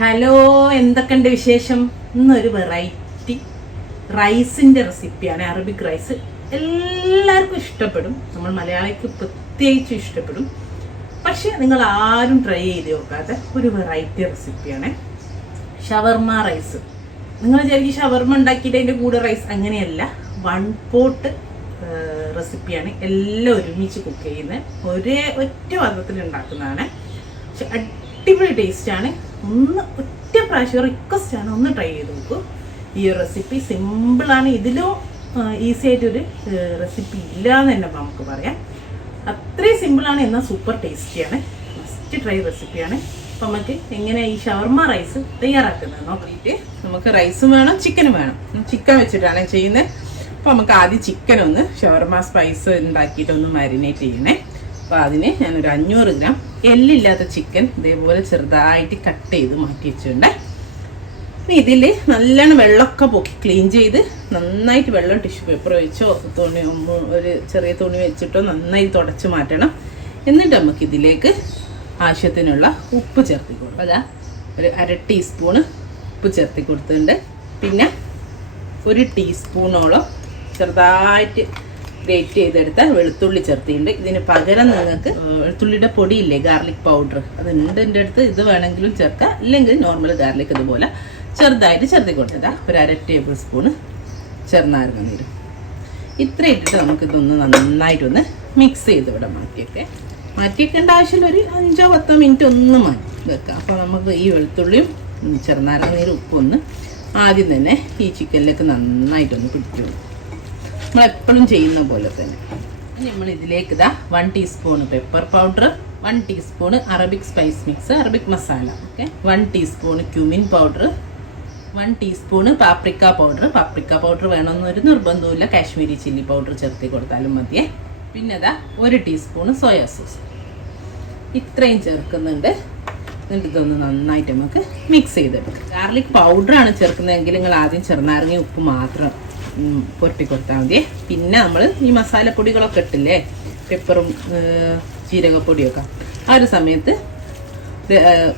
Hello, എന്തൊക്കെയുണ്ട് വിശേഷം? ഇന്നൊരു വെറൈറ്റി റൈസിൻ്റെ റെസിപ്പിയാണ്. അറബിക് റൈസ് എല്ലാവർക്കും ഇഷ്ടപ്പെടും, നമ്മൾ മലയാളിക്ക് പ്രത്യേകിച്ച് ഇഷ്ടപ്പെടും. പക്ഷെ നിങ്ങൾ ആരും ട്രൈ ചെയ്ത് നോക്കാത്ത ഒരു വെറൈറ്റി റെസിപ്പിയാണ് ഷവർമ റൈസ്. നിങ്ങൾ വിചാരിക്കും ഷവർമ ഉണ്ടാക്കിയിട്ട് അതിൻ്റെ കൂടെ റൈസ്, അങ്ങനെയല്ല. വൺ പോട്ട് റെസിപ്പിയാണ്. എല്ലാം ഒരുമിച്ച് കുക്ക് ചെയ്യുന്നത്, ഒറ്റ പാത്രത്തിൽ ഉണ്ടാക്കുന്നതാണ്. പക്ഷെ അടിപൊളി ടേസ്റ്റാണ്. ഒറ്റ പ്രാവശ്യം റിക്വസ്റ്റാണ്, ഒന്ന് ട്രൈ ചെയ്ത് നോക്കൂ. ഈ ഒരു റെസിപ്പി സിമ്പിളാണ്. ഇതിലും ഈസി ആയിട്ടൊരു റെസിപ്പി ഇല്ല എന്ന് തന്നെ നമുക്ക് പറയാം. അത്രയും സിമ്പിളാണ്, എന്നാൽ സൂപ്പർ ടേസ്റ്റിയാണ്. മസ്റ്റ് ട്രൈ റെസിപ്പിയാണ്. അപ്പം നമുക്ക് എങ്ങനെ ഈ ഷവർമ റൈസ് തയ്യാറാക്കുന്നത് നോക്കിയിട്ട്, നമുക്ക് റൈസും വേണം ചിക്കനും വേണം. ചിക്കൻ വെച്ചിട്ടാണ് ചെയ്യുന്നത്. അപ്പോൾ നമുക്ക് ആദ്യം ചിക്കൻ ഒന്ന് ഷവർമ സ്പൈസ് ഉണ്ടാക്കിയിട്ടൊന്ന് മാരിനേറ്റ് ചെയ്യണേ. അപ്പോൾ അതിന് ഞാനൊരു 500 ഗ്രാം എല്ലില്ലാത്ത ചിക്കൻ ഇതേപോലെ ചെറുതായിട്ട് കട്ട് ചെയ്ത് മാറ്റി വെച്ചിട്ടുണ്ട്. ഇനി ഇതിൽ നല്ലോണം വെള്ളമൊക്കെ പൊക്കി ക്ലീൻ ചെയ്ത് നന്നായിട്ട് വെള്ളം ടിഷ്യൂ പേപ്പർ വെച്ചോ ഒരു ചെറിയ തുണി വെച്ചിട്ടോ നന്നായി തുടച്ച് മാറ്റണം. എന്നിട്ട് നമുക്ക് ഇതിലേക്ക് ആവശ്യത്തിനുള്ള ഉപ്പ് ചേർത്തി കൊടുക്കും. അതാ ഒരു 1/2 ടീസ്പൂണ് ഉപ്പ് ചേർത്തി കൊടുത്തിട്ടുണ്ട്. പിന്നെ 1 ടീസ്പൂണോളം ചെറുതായിട്ട് ഗ്രേറ്റ് ചെയ്തെടുത്ത വെളുത്തുള്ളി ചേർത്തിട്ടുണ്ട്. ഇതിന് പകരം നിങ്ങൾക്ക് വെളുത്തുള്ളിയുടെ പൊടിയില്ലേ, ഗാർലിക് പൗഡർ, അതുണ്ട് എൻ്റെ അടുത്ത്. ഇത് വേണമെങ്കിലും ചേർക്കാം, ഇല്ലെങ്കിൽ നോർമൽ ഗാർലിക് ഇതുപോലെ ചെറുതായിട്ട് ചേർത്തി കൊടുത്തതാ. ഒരു 1/2 ടേബിൾ സ്പൂണ് ചെറുനാരങ്ങ നീര്. ഇത്ര ഇട്ടിട്ട് നമുക്കിതൊന്ന് നന്നായിട്ടൊന്ന് മിക്സ് ചെയ്ത് ഇവിടെ മാറ്റിയേക്കേണ്ട ആവശ്യമില്ല. ഒരു 5-10 മിനിറ്റ് ഒന്ന് മാറ്റി വെക്കാം. അപ്പോൾ നമുക്ക് ഈ വെളുത്തുള്ളിയും ചെറുനാരങ്ങ നീരും ഉപ്പൊന്ന് ആദ്യം തന്നെ ഈ ചിക്കനിലേക്ക് നന്നായിട്ടൊന്ന് പിടിക്കും, നമ്മളെപ്പോഴും ചെയ്യുന്ന പോലെ തന്നെ. നമ്മൾ ഇതിലേക്ക് 1 teaspoon pepper powder, 1 teaspoon Arabic spice mix, Arabic masala, okay, 1 teaspoon cumin powder, 1 teaspoon paprika powder. Paprika powder വേണമെന്നൊരു നിർബന്ധമില്ല, കാശ്മീരി ചില്ലി പൗഡർ ചേർത്തി കൊടുത്താലും മതിയേ. പിന്നെ 1 ടീസ്പൂണ് സോയാ സോസ്. ഇത്രയും ചേർക്കുന്നുണ്ട്. എന്നിട്ട് ഇതൊന്ന് നന്നായിട്ട് നമുക്ക് മിക്സ് ചെയ്തെടുക്കാം. ഗാർലിക് പൗഡറാണ് ചേർക്കുന്നതെങ്കിൽ നിങ്ങൾ ആദ്യം ചെറുനാരങ്ങ ഉപ്പ് മാത്രം പുരട്ടി കൊടുത്താൽ മതി. പിന്നെ നമ്മൾ ഈ മസാലപ്പൊടികളൊക്കെ ഇട്ടില്ലേ, പെപ്പറും ജീരകപ്പൊടിയൊക്കെ, ആ ഒരു സമയത്ത്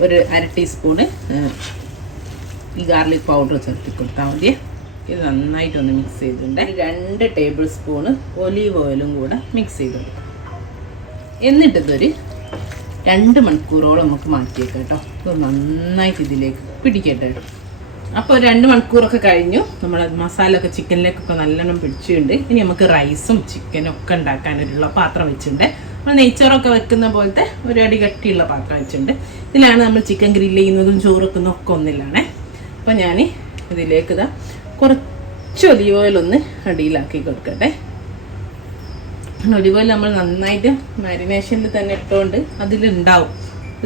ഒരു 1/2 ടീസ്പൂണ് ഈ ഗാർലിക് പൗഡർ ചേർത്തി കൊടുത്താൽ മതി. ഇത് നന്നായിട്ടൊന്ന് മിക്സ് ചെയ്തിട്ടുണ്ട്. 2 ടേബിൾ സ്പൂണ് ഒലീവ് ഓയിലും കൂടെ മിക്സ് ചെയ്ത് കൊടുക്കാം. എന്നിട്ടിതൊരു 2 മണിക്കൂറോളം നമുക്ക് മാറ്റിയേക്കാം കേട്ടോ. ഇത് നന്നായിട്ട് ഇതിലേക്ക് പിടിക്കട്ടെ. അപ്പോൾ 2 മണിക്കൂറൊക്കെ കഴിഞ്ഞു. നമ്മൾ മസാല ഒക്കെ ചിക്കനിലേക്കൊക്കെ നല്ലോണം പിടിച്ചിട്ടുണ്ട്. ഇനി നമുക്ക് റൈസും ചിക്കനും ഒക്കെ ഉണ്ടാക്കാനുള്ള പാത്രം വെച്ചിട്ടുണ്ട്. നമ്മൾ നെയ്ച്ചോറൊക്കെ വെക്കുന്ന പോലത്തെ ഒരു അടി കട്ടിയുള്ള പാത്രം വെച്ചിട്ടുണ്ട്. ഇതിലാണ് നമ്മൾ ചിക്കൻ ഗ്രില്ല് ചെയ്യുന്നതും ചോറൊക്കെ ഒക്കെ ഒന്നിലാണ്. അപ്പോൾ ഞാൻ ഇതിലേക്ക് കുറച്ച് ഒലിവ് ഓയിലൊന്ന് അടിയിലാക്കി കൊടുക്കട്ടെ. ഒലിവ് ഓയിൽ നമ്മൾ നന്നായിട്ട് മാരിനേഷനിൽ തന്നെ ഇട്ടുകൊണ്ട് അതിലുണ്ടാവും.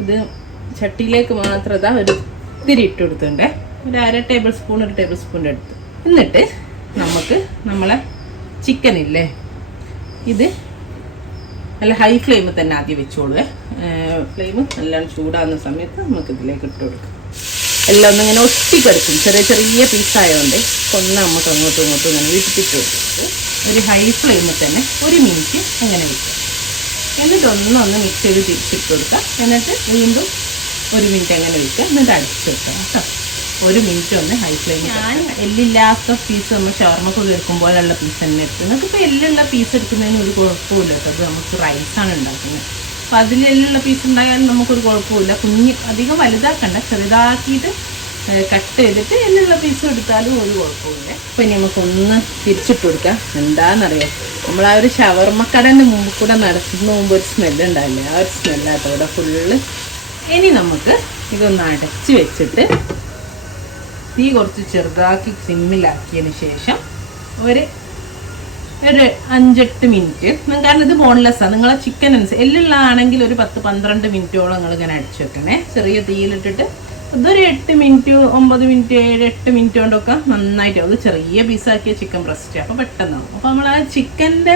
ഇത് ചട്ടിയിലേക്ക് മാത്രം ഒരു ഇത്തിരി ഇട്ട് കൊടുത്തിട്ടുണ്ട്. ഒരു 1/2 ടേബിൾ സ്പൂൺ, 1 ടേബിൾ സ്പൂണിൻ്റെ അടുത്ത്. എന്നിട്ട് നമുക്ക് നമ്മളെ ചിക്കൻ ഇല്ലേ, ഇത് നല്ല ഹൈ ഫ്ലെയിമിൽ തന്നെ ആദ്യം വെച്ചോളുവേ. ഫ്ലെയിം നല്ലോണം ചൂടാകുന്ന സമയത്ത് നമുക്ക് ഇതിലേക്ക് ഇട്ട് കൊടുക്കാം. എല്ലാം ഒന്നിങ്ങനെ ഒട്ടിക്കെടുക്കും, ചെറിയ ചെറിയ പീസായതുകൊണ്ട് നമുക്ക് അങ്ങോട്ടും ഇങ്ങോട്ടും ഇങ്ങനെ വിട്ടിട്ട് കൊടുക്കും. ഒരു ഹൈ ഫ്ലെയിമിൽ തന്നെ 1 മിനിറ്റ് അങ്ങനെ വെക്കും. എന്നിട്ട് ഒന്ന് മിക്സ് ചെയ്ത് തിരിച്ചിട്ട് കൊടുക്കുക. എന്നിട്ട് വീണ്ടും 1 മിനിറ്റ് അങ്ങനെ വെക്കുക. എന്നിട്ട് അടിച്ച് വെക്കാം കേട്ടോ. 1 മിനിറ്റ് ഒന്ന് ഹൈ ഫ്ലെയിമിൽ. ഞാൻ എല്ലില്ലാത്ത പീസ് നമ്മൾ ഷവർമക്ക് എടുക്കുമ്പോഴുള്ള പീസ് തന്നെ എടുക്കും. നിങ്ങൾക്ക് ഇപ്പോൾ എല്ലുള്ള പീസ് എടുക്കുന്നതിന് ഒരു കുഴപ്പമില്ല കേട്ടോ. അത് നമുക്ക് റൈസാണ് ഉണ്ടാക്കുന്നത്. അപ്പോൾ അതിൽ എല്ലുള്ള പീസ് ഉണ്ടായാലും നമുക്കൊരു കുഴപ്പമില്ല. അധികം വലുതാക്കണ്ട, ചെറുതാക്കിയിട്ട് കട്ട് ചെയ്തിട്ട് എല്ലുള്ള പീസ് എടുത്താലും ഒരു കുഴപ്പമില്ല. അപ്പോൾ ഇനി നമുക്കൊന്ന് തിരിച്ചിട്ട് കൊടുക്കാം. എന്താണെന്നറിയാം, നമ്മൾ ആ ഒരു ഷവർമ്മക്കടൻ്റെ മുമ്പ് കൂടെ നടത്തുന്ന മുമ്പ് ഒരു സ്മെല്ലുണ്ടാവില്ലേ, ആ ഒരു സ്മെല്ലാട്ടോ ഇവിടെ ഫുള്ള്. ഇനി നമുക്ക് ഇതൊന്ന് അടച്ച് വെച്ചിട്ട് തീ കുറച്ച് ചെറുതാക്കി സിമ്മിലാക്കിയതിന് ശേഷം ഒരു 5-8 മിനിറ്റ്, കാരണം ഇത് ബോൺലെസ്സാണ്. നിങ്ങളെ ചിക്കൻ അനുസരിച്ച് എല്ലുള്ളതാണെങ്കിൽ ഒരു 10-12 മിനിറ്റോളം നിങ്ങൾ ഇങ്ങനെ അടിച്ചു വെക്കണേ, ചെറിയ തീയിലിട്ടിട്ട്. ഇതൊരു 8 മിനിറ്റ്, 9 മിനിറ്റ്, 7-8 മിനിറ്റ് കൊണ്ടൊക്കെ നന്നായിട്ട്. അത് ചെറിയ പീസാക്കിയ ചിക്കൻ ബ്രസ്റ്റ്, അപ്പോൾ പെട്ടെന്നാവും. അപ്പോൾ നമ്മൾ ആ ചിക്കൻ്റെ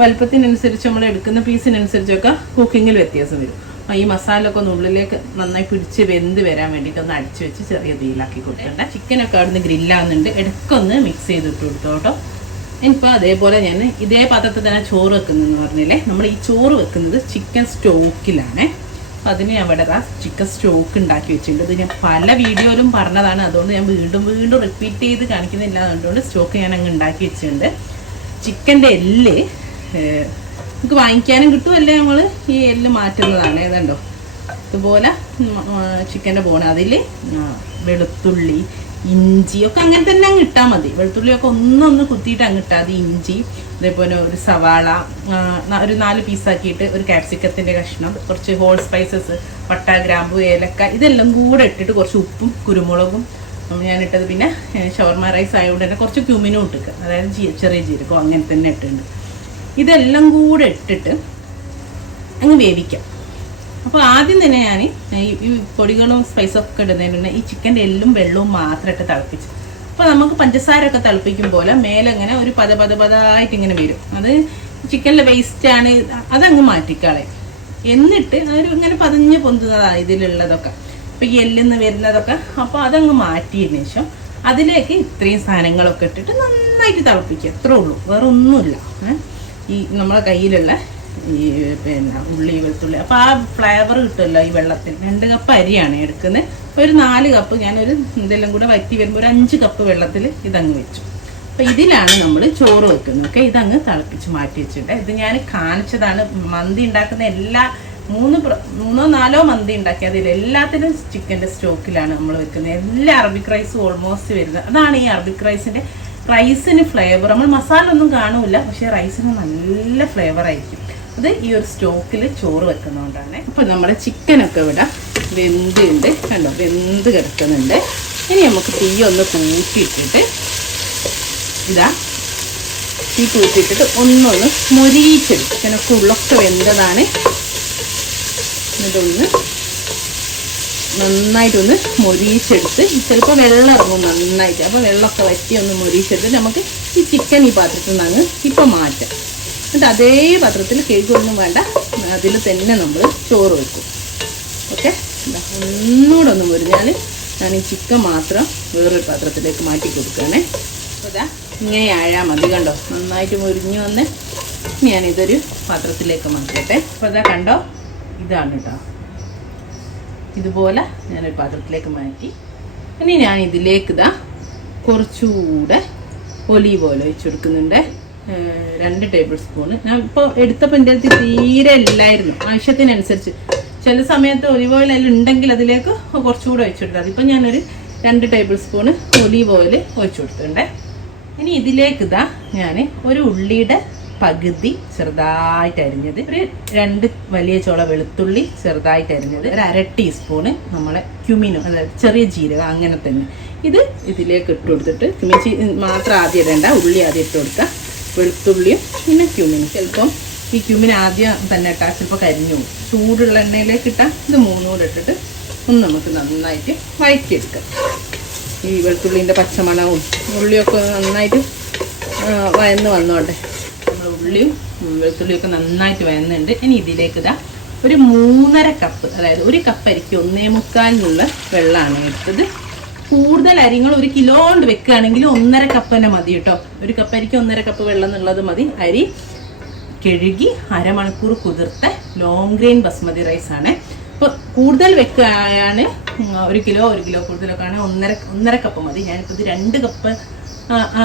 വലുപ്പത്തിനനുസരിച്ച് നമ്മൾ എടുക്കുന്ന പീസിനനുസരിച്ചൊക്കെ കുക്കിങ്ങിൽ വ്യത്യാസം വരും. ഈ മസാല ഒക്കെ ഒന്ന് ഉള്ളിലേക്ക് നന്നായി പിടിച്ച് വെന്ത് വരാൻ വേണ്ടിയിട്ട് ഒന്ന് അടിച്ച് വെച്ച് ചെറിയ തീയിലാക്കി കൊടുക്കണ്ട. ചിക്കനൊക്കെ അവിടുന്ന് ഗ്രില്ലാകുന്നുണ്ട്, ഇടയ്ക്കൊന്ന് മിക്സ് ചെയ്തിട്ട് കൊടുത്തോട്ടോ. ഇനിയിപ്പോൾ അതേപോലെ ഞാൻ ഇതേ പാത്രത്തിൽ തന്നെ ചോറ് വെക്കുന്നതെന്ന് പറഞ്ഞില്ലേ, നമ്മൾ ഈ ചോറ് വെക്കുന്നത് ചിക്കൻ സ്റ്റോക്കിലാണ്. അതിന് ഞാൻ ഇവിടെ ചിക്കൻ സ്റ്റോക്ക് ഉണ്ടാക്കി വെച്ചിട്ടുണ്ട്. ഇത് ഞാൻ പല വീഡിയോയിലും പറഞ്ഞതാണ്, അതുകൊണ്ട് ഞാൻ വീണ്ടും വീണ്ടും റിപ്പീറ്റ് ചെയ്ത് കാണിക്കുന്നില്ല. അതുകൊണ്ട് സ്റ്റോക്ക് ഞാൻ അങ്ങ് ഉണ്ടാക്കി വെച്ചിട്ടുണ്ട്. ചിക്കൻ്റെ എല്ല് നമുക്ക് വാങ്ങിക്കാനും കിട്ടും, അല്ലേ നമ്മൾ ഈ എല്ല് മാറ്റുന്നതാണ്. ഏതാണ്ടോ ഇതുപോലെ ചിക്കൻ്റെ ബോൺ, അതിൽ വെളുത്തുള്ളി, ഇഞ്ചി ഒക്കെ അങ്ങനെ തന്നെ അങ്ങ് ഇട്ടാൽ മതി. വെളുത്തുള്ളിയൊക്കെ ഒന്നൊന്ന് കുത്തിയിട്ട് അങ്ങ് ഇട്ടാൽ മതി. ഇഞ്ചി, അതേപോലെ ഒരു സവാള ഒരു 4 പീസാക്കിയിട്ട്, ഒരു ക്യാപ്സിക്കത്തിൻ്റെ കഷ്ണം, കുറച്ച് ഹോൾ സ്പൈസസ്, പട്ട, ഗ്രാമ്പു, ഏലക്ക, ഇതെല്ലാം കൂടെ ഇട്ടിട്ട് കുറച്ച് ഉപ്പും കുരുമുളകും ഞാനിട്ടത്. പിന്നെ ഷവർമ റൈസ് ആയതുകൊണ്ട് തന്നെ കുറച്ച് ക്യൂമിനും ഇട്ടിക്കുക, അതായത് ചെറിയ ജീരകം അങ്ങനെ തന്നെ ഇട്ടിട്ടുണ്ട്. ഇതെല്ലാം കൂടെ ഇട്ടിട്ട് അങ്ങ് വേവിക്കാം. അപ്പോൾ ആദ്യം തന്നെ ഞാൻ ഈ പൊടികളും സ്പൈസൊക്കെ ഇടുന്നതിന് ഈ ചിക്കൻ്റെ എല്ലും വെള്ളവും മാത്രം ഇട്ട് തിളപ്പിച്ചു. അപ്പോൾ നമുക്ക് പഞ്ചസാര ഒക്കെ തിളപ്പിക്കും പോലെ മേലെ ഇങ്ങനെ ഒരു പതായിട്ട് ഇങ്ങനെ വരും. അത് ചിക്കനിലെ വേസ്റ്റാണ്, അതങ്ങ് മാറ്റിക്കളെ. എന്നിട്ട് അതൊരു ഇങ്ങനെ പതഞ്ഞ് പൊന്തുന്നതാണ് ഇതിലുള്ളതൊക്കെ, ഇപ്പോൾ ഈ എല്ലിന്ന് വരുന്നതൊക്കെ. അപ്പോൾ അതങ്ങ് മാറ്റിയതിന് ശേഷം അതിലേക്ക് ഇത്രയും സാധനങ്ങളൊക്കെ ഇട്ടിട്ട് നന്നായിട്ട് തിളപ്പിക്കുക. അത്രേ ഉള്ളൂ, വേറെ ഒന്നുമില്ല. ഈ നമ്മളെ കയ്യിലുള്ള ഈ പിന്നെ ഉള്ളി, വെളുത്തുള്ളി, അപ്പോൾ ആ ഫ്ലേവർ കിട്ടുമല്ലോ ഈ വെള്ളത്തിൽ. 2 കപ്പ് അരിയാണ് എടുക്കുന്നത്. അപ്പോൾ ഒരു 4 കപ്പ് ഞാനൊരു ഇതെല്ലാം കൂടെ വറ്റി വരുമ്പോൾ ഒരു 5 കപ്പ് വെള്ളത്തിൽ ഇതങ്ങ് വെച്ചു. അപ്പോൾ ഇതിലാണ് നമ്മൾ ചോറ് വെക്കുന്നത്. ഓക്കെ, ഇതങ്ങ് തിളപ്പിച്ച് മാറ്റി വെച്ചിട്ട് ഇത് ഞാൻ കാണിച്ചതാണ്. മന്തി ഉണ്ടാക്കുന്ന എല്ലാ 3 4 മന്തി ഉണ്ടാക്കി അതിലെല്ലാത്തിനും ചിക്കൻ്റെ സ്റ്റോക്കിലാണ് നമ്മൾ വെക്കുന്നത്. എല്ലാ അറബിക് റൈസും ഓൾമോസ്റ്റ് വരുന്നത് അതാണ്. ഈ അറബിക് റൈസിന് ഫ്ലേവർ നമ്മൾ മസാല ഒന്നും കാണൂല, പക്ഷേ റൈസിന് നല്ല ഫ്ലേവർ ആയിരിക്കും. അത് ഈ ഒരു സ്റ്റോക്കിൽ ചോറ് വെക്കുന്നതുകൊണ്ടാണ്. അപ്പോൾ നമ്മുടെ ചിക്കനൊക്കെ ഇവിടെ വെന്തുണ്ട്, കണ്ടോ, വെന്ത് കിടക്കുന്നുണ്ട്. ഇനി നമുക്ക് തീ ഒന്ന് കൂട്ടിയിട്ടിട്ട് തീ കൂട്ടിയിട്ടിട്ട് ഒന്നൊന്ന് മൊരിയിച്ചെടുക്കും. ചിക്കനൊക്കെ ഉള്ളൊക്കെ വെന്തതാണ്. ഇതൊന്ന് നന്നായിട്ടൊന്ന് മൊരിയിച്ചെടുത്ത്, ചിലപ്പോൾ വെള്ളം ഇറങ്ങും നന്നായിട്ട്. അപ്പോൾ വെള്ളമൊക്കെ വറ്റി ഒന്ന് മൊരിയിച്ചെടുത്ത് നമുക്ക് ഈ ചിക്കൻ ഈ പാത്രത്തിൽ നിന്ന് ഇപ്പം മാറ്റാം. എന്നിട്ട് അതേ പാത്രത്തിൽ കേക്കൊന്നും വേണ്ട, അതിൽ തന്നെ നമ്മൾ ചോറ് വെക്കും. ഓക്കെ, ഒന്നുകൂടെ ഒന്ന് മുരിഞ്ഞാൽ ഞാൻ ഈ ചിക്കൻ മാത്രം വേറൊരു പാത്രത്തിലേക്ക് മാറ്റി കൊടുക്കണേ. അപ്പോൾ ഇതാ ഇങ്ങനെ ആഴാൽ മതി, കണ്ടോ, നന്നായിട്ട് മുരിഞ്ഞു വന്ന് ഞാനിതൊരു പാത്രത്തിലേക്ക് മാറ്റട്ടെ. അപ്പോൾ ഇതാ കണ്ടോ, ഇതാണ് കേട്ടോ. ഇതുപോലെ ഞാനൊരു പാത്രത്തിലേക്ക് മാറ്റി. ഇനി ഞാൻ ഇതിലേക്ക് കുറച്ചുകൂടെ ഒലീവ് ഓയിൽ ഒഴിച്ചു കൊടുക്കുന്നുണ്ട്. 2 ടേബിൾ സ്പൂണ്. ഞാൻ ഇപ്പോൾ എടുത്തപ്പോൾ എൻ്റെ അടുത്ത് തീരെ ഇല്ലായിരുന്നു, ആവശ്യത്തിനനുസരിച്ച്. ചില സമയത്ത് ഒലീവ് ഓയിൽ അതിൽ ഉണ്ടെങ്കിൽ അതിലേക്ക് കുറച്ചുകൂടെ ഒഴിച്ചു കൊടുത്തത്. അതിപ്പോൾ ഞാനൊരു 2 ടേബിൾ സ്പൂണ് ഒലീവ് ഓയിൽ ഒഴിച്ചു കൊടുത്തിട്ടുണ്ട്. ഇനി ഇതിലേക്ക് ഞാൻ ഒരു ഉള്ളിയുടെ പകുതി ചെറുതായിട്ട് അരിഞ്ഞത്, ഒരു 2 വലിയ ചോള വെളുത്തുള്ളി ചെറുതായിട്ട് അരിഞ്ഞത്, ഒരു 1/2 ടീസ്പൂണ് നമ്മളെ ക്യുമിനോ, അതായത് ചെറിയ ജീരകം അങ്ങനെ തന്നെ, ഇത് ഇതിലേക്ക് ഇട്ട് കൊടുത്തിട്ട്, ക്യുമിൻ മാത്രം ആദ്യം ഇടേണ്ട, ഉള്ളി ആദ്യം ഇട്ട് കൊടുക്കുക, വെളുത്തുള്ളിയും പിന്നെ ക്യുമിനും. ചിലപ്പം ഈ ക്യുമിൻ ആദ്യം തന്നെ ഇട്ടാൽ ചിലപ്പോൾ കരിഞ്ഞു പോകും. ചൂടുള്ള എണ്ണയിലേക്ക് ഇട്ടാൽ ഇത് 3 കൂടെ ഇട്ടിട്ട് ഒന്ന് നമുക്ക് നന്നായിട്ട് വഴറ്റിയെടുക്കാം. ഈ വെളുത്തുള്ളിൻ്റെ പച്ചമണവും ഉള്ളിയൊക്കെ നന്നായിട്ട് വയന്ന് വന്നോട്ടെ. ഉള്ളിയും വെളുത്തുള്ളിയൊക്കെ നന്നായിട്ട് വയന്നുണ്ട്. ഇനി ഇതിലേക്ക് ഒരു 3.5 കപ്പ്, അതായത് 1 കപ്പ് അരിക്ക് 1.25 വെള്ളമാണ് എടുത്തത്. കൂടുതൽ അരിങ്ങൾ 1 കിലോ കൊണ്ട് വെക്കുകയാണെങ്കിൽ 1.5 കപ്പ് തന്നെ മതി കേട്ടോ. 1 കപ്പ് അരിക്ക് 1.5 കപ്പ് വെള്ളം എന്നുള്ളത് മതി. അരി കഴുകി അരമണിക്കൂർ കുതിർത്ത ലോങ് ഗ്രെയിൻ ബസ്മതി റൈസാണ്. ഇപ്പോൾ കൂടുതൽ വെക്കുകയാണ് 1 കിലോ കൂടുതലൊക്കെ ആണെങ്കിൽ 1.5 കപ്പ് മതി. ഞാനിപ്പോൾ ഇത് 2 കപ്പ്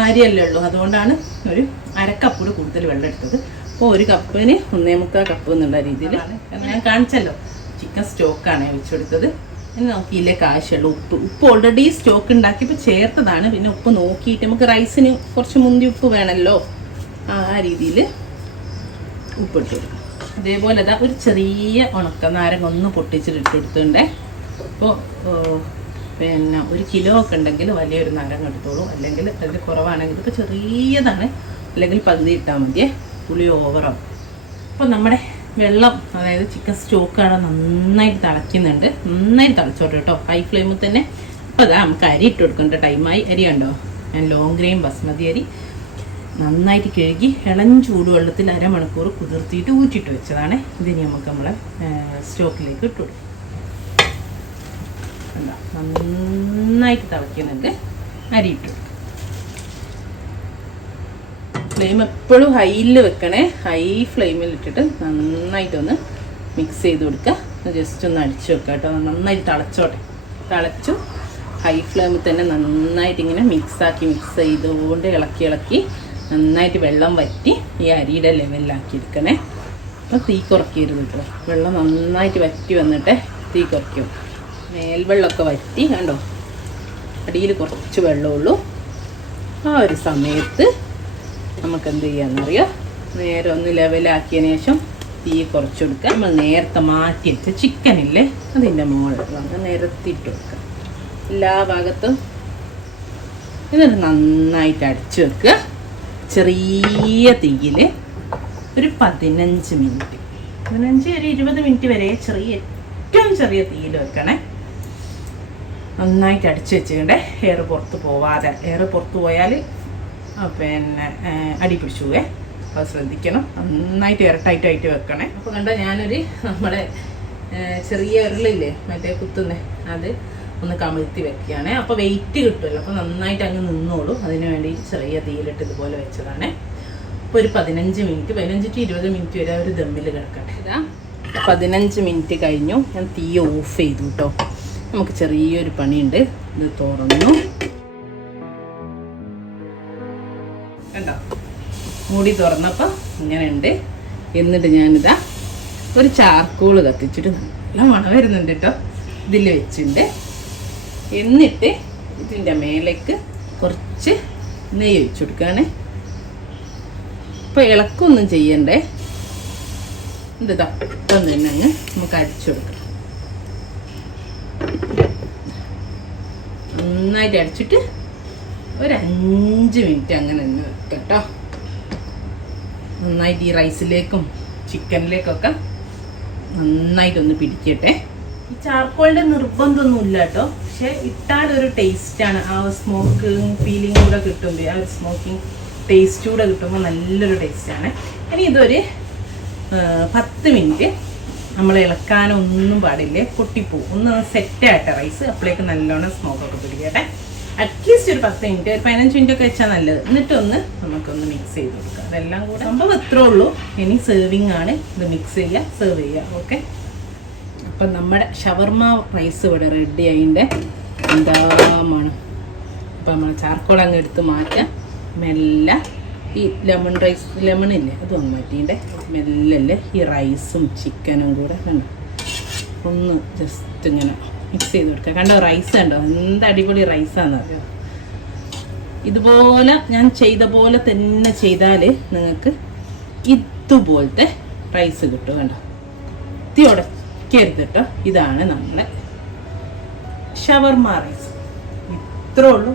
അരിയല്ലേ ഉള്ളൂ, അതുകൊണ്ടാണ് ഒരു 1/2 കപ്പ് കൂടെ കൂടുതൽ വെള്ളം എടുത്തത്. അപ്പോൾ 1 കപ്പിന് 1.25 കപ്പ് എന്നുള്ള രീതിയിൽ ഞാൻ കാണിച്ചല്ലോ. ചിക്കൻ സ്റ്റോക്കാണ് വെച്ചെടുത്തത്. ഇനി നമുക്ക് ഇതിലേക്ക് ആവശ്യമുള്ള ഉപ്പ് ഓൾറെഡി സ്റ്റോക്ക് ഉണ്ടാക്കിയപ്പോൾ ചേർത്തതാണ്. പിന്നെ ഉപ്പ് നോക്കിയിട്ട് നമുക്ക് റൈസിന് കുറച്ച് മുന്തി ഉപ്പ് വേണമല്ലോ, ആ രീതിയിൽ ഉപ്പിട്ട് കൊടുക്കാം. അതേപോലെ ഒരു ചെറിയ ഉണക്കനാരങ്ങ ഒന്ന് പൊട്ടിച്ചിട്ട് ഇട്ടെടുത്തുണ്ടേ. അപ്പോൾ പിന്നെ 1 കിലോ ഒക്കെ ഉണ്ടെങ്കിൽ വലിയൊരു നാരങ്ങ എടുത്തോളൂ, അല്ലെങ്കിൽ അതിൽ കുറവാണെങ്കിൽ ഇപ്പോൾ ചെറിയതാണ്, അല്ലെങ്കിൽ പകുതി ഇട്ടാൽ മതിയേ, പുളി ഓവറാവും. അപ്പോൾ നമ്മുടെ വെള്ളം, അതായത് ചിക്കൻ സ്റ്റോക്കാണ്, നന്നായിട്ട് തിളയ്ക്കുന്നുണ്ട്. നന്നായിട്ട് തിളച്ചോട്ടെ കേട്ടോ, ഹൈ ഫ്ലെയിമിൽ തന്നെ. അപ്പോൾ നമുക്ക് അരി ഇട്ട് കൊടുക്കേണ്ട ടൈമായി. അരി കണ്ടോ, ഞാൻ ലോങ് ഗ്രെയിൻ ബസ്മതി അരി നന്നായിട്ട് കഴുകി ഇളം ചൂടുവെള്ളത്തിൽ അരമണിക്കൂർ കുതിർത്തിയിട്ട് ഊറ്റിയിട്ട് വെച്ചതാണ്. ഇതിന് നമുക്ക് നമ്മളെ സ്റ്റോക്കിലേക്ക് ഇട്ട് കൊടുക്കും. നന്നായിട്ട് തിളയ്ക്കുന്നുണ്ട്. അരി ഇട്ടു. ഫ്ലെയിം എപ്പോഴും ഹൈയിൽ വെക്കണേ. ഹൈ ഫ്ലെയിമിൽ ഇട്ടിട്ട് നന്നായിട്ടൊന്ന് മിക്സ് ചെയ്ത് കൊടുക്കുക. ജസ്റ്റ് ഒന്ന് അടിച്ചു വെക്കാം കേട്ടോ. നന്നായിട്ട് തിളച്ചോട്ടെ. തിളച്ചു ഹൈ ഫ്ലെയിമിൽ തന്നെ നന്നായിട്ട് ഇങ്ങനെ മിക്സ് ചെയ്തുകൊണ്ട് ഇളക്കി നന്നായിട്ട് വെള്ളം വറ്റി ഈ അരിയുടെ ലെവലിലാക്കി എടുക്കണേ. അപ്പോൾ തീ കുറയ്ക്കരുത് കേട്ടോ. വെള്ളം നന്നായിട്ട് വറ്റി വന്നിട്ട് തീ കുറയ്ക്കും. മേൽവെള്ളമൊക്കെ വറ്റി കണ്ടോ, അടിയിൽ കുറച്ച് വെള്ളമുള്ളൂ. ആ ഒരു സമയത്ത് നമുക്ക് എന്ത് ചെയ്യാമെന്നറിയാം, നേരെ ഒന്ന് ലെവലാക്കിയതിന് ശേഷം തീ കുറച്ച് കൊടുക്കുക. നമ്മൾ നേരത്തെ മാറ്റി വെച്ച ചിക്കനില്ലേ അതിൻ്റെ മുകളിൽ വന്ന് നിരത്തിയിട്ട് കൊടുക്കുക എല്ലാ ഭാഗത്തും. എന്നിട്ട് നന്നായിട്ട് അടിച്ചു വെക്കുക. ചെറിയ തീയിൽ ഒരു 15 മിനിറ്റ്, 15 ഒരു 20 മിനിറ്റ് വരെ ഏറ്റവും ചെറിയ തീയിൽ വെക്കണേ. നന്നായിട്ട് അടിച്ചു വെച്ചിട്ടുണ്ടേ എയർ പുറത്ത് പോവാതെ. എയർ പുറത്ത് പോയാൽ പിന്നെ അടി പിടിച്ചു പോവേ. അപ്പോൾ ശ്രദ്ധിക്കണം. നന്നായിട്ട് എയർടൈറ്റായിട്ട് വെക്കണേ. അപ്പോൾ കണ്ടോ, ഞാനൊരു നമ്മുടെ ചെറിയ ഉരുളില്ലേ മറ്റേ കുത്തുന്നേ, അത് ഒന്ന് കമിഴ്ത്തി വെക്കുകയാണ്. അപ്പോൾ വെയിറ്റ് കിട്ടുമല്ലോ, അപ്പോൾ നന്നായിട്ട് അങ്ങ് നിന്നോളൂ. അതിന് വേണ്ടി ചെറിയ തീയിലിട്ട് ഇതുപോലെ വെച്ചതാണ്. അപ്പോൾ ഒരു 15 മിനിറ്റ്, 15 to 20 മിനിറ്റ് വരെ ഒരു ദമ്മിൽ കിടക്കട്ടെ. ഇതാ 15 മിനിറ്റ് കഴിഞ്ഞു. ഞാൻ തീ ഓഫ് ചെയ്തു കേട്ടോ. നമുക്ക് ചെറിയൊരു പണിയുണ്ട്. ഇത് തുറന്നു കണ്ടോ, മൂടി തുറന്നപ്പോൾ ഇങ്ങനെ ഉണ്ട്. എന്നിട്ട് ഞാനിതാ ഒരു ചാർക്കോള് കത്തിച്ചിട്ട് നല്ല മണം വരുന്നുണ്ട് കേട്ടോ, ഇതിൽ വെച്ചിട്ടുണ്ട്. എന്നിട്ട് ഇതിൻ്റെ മേലേക്ക് കുറച്ച് നെയ്യ് ഒഴിച്ചു കൊടുക്കുകയാണ്. ഇപ്പോൾ ഇളക്കൊന്നും ചെയ്യണ്ടേ. എന്താ ഇപ്പം തന്നെ അങ്ങ് നമുക്ക് അടിച്ചു കൊടുക്കണം. നന്നായിട്ട് അടിച്ചിട്ട് ഒരു 5 മിനിറ്റ് അങ്ങനെ തന്നെ വെക്കാം കേട്ടോ. നന്നായിട്ട് ഈ റൈസിലേക്കും ചിക്കനിലേക്കൊക്കെ നന്നായിട്ടൊന്ന് പിടിക്കട്ടെ. ഈ ചാർക്കോളിൻ്റെ നിർബന്ധമൊന്നുമില്ല കേട്ടോ, പക്ഷെ ഇട്ടാലൊരു ടേസ്റ്റാണ്. ആ സ്മോക്ക് ഫീലിംഗ് കൂടെ കിട്ടുമ്പോൾ, ആ ഒരു സ്മോക്കിംഗ് ടേസ്റ്റ് കൂടെ കിട്ടുമ്പോൾ നല്ലൊരു ടേസ്റ്റാണ്. ഇനി ഇതൊരു 10 മിനിറ്റ് നമ്മൾ ഇളക്കാനൊന്നും പാടില്ലേ, പൊട്ടിപ്പോവും. ഒന്ന് സെറ്റായിട്ടെ റൈസ്, അപ്പോഴേക്ക് നല്ലോണം സ്മോക്കൊക്കെ പിടിക്കട്ടെ. അറ്റ്ലീസ്റ്റ് ഒരു 10 മിനിറ്റ്, 15 മിനിറ്റ് ഒക്കെ വെച്ചാൽ നല്ലത്. എന്നിട്ടൊന്ന് നമുക്കൊന്ന് മിക്സ് ചെയ്ത് കൊടുക്കുക. അതെല്ലാം കൂടെ സംഭവം എത്രേ ഉള്ളൂ. ഇനി സെർവിങ് ആണ്. ഇത് മിക്സ് ചെയ്യുക, സെർവ് ചെയ്യുക. ഓക്കെ, അപ്പം നമ്മുടെ ഷവർമ റൈസ് ഇവിടെ റെഡി ആയിൻ്റെ. എന്താ മണം. അപ്പം നമ്മൾ ചാർക്കോൾ അങ്ങ് എടുത്ത് മാറ്റാം. മെല്ലെ ഈ ലെമൺ ഇല്ലേ അതൊന്ന് മാറ്റിയിട്ടേ മെല്ലല്ലേ ഈ റൈസും ചിക്കനും കൂടെ കണ്ടോ ഒന്ന് ജസ്റ്റ് ഇങ്ങനെ മിക്സ് ചെയ്ത് കൊടുക്കുക. കണ്ടോ റൈസ് കണ്ടോ, എന്ത് അടിപൊളി റൈസാണെന്ന് അറിയോ. ഇതുപോലെ ഞാൻ ചെയ്ത പോലെ തന്നെ ചെയ്താൽ നിങ്ങൾക്ക് ഇതുപോലത്തെ റൈസ് കിട്ടും. കണ്ടോ, തീ ഉടക്കരുത് കേട്ടോ. ഇതാണ് നമ്മളെ ഷവർമ റൈസ്. ഇത്രേ ഉള്ളൂ.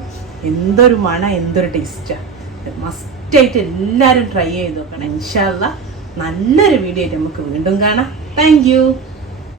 എന്തൊരു മണം, എന്തൊരു ടേസ്റ്റാണ്. മസ്റ്റായിട്ട് എല്ലാവരും ട്രൈ ചെയ്ത് നോക്കണം. ഇൻഷാ അല്ലാഹ് നല്ലൊരു വീഡിയോ ആയിട്ട് നമുക്ക് വീണ്ടും കാണാം. Thank you.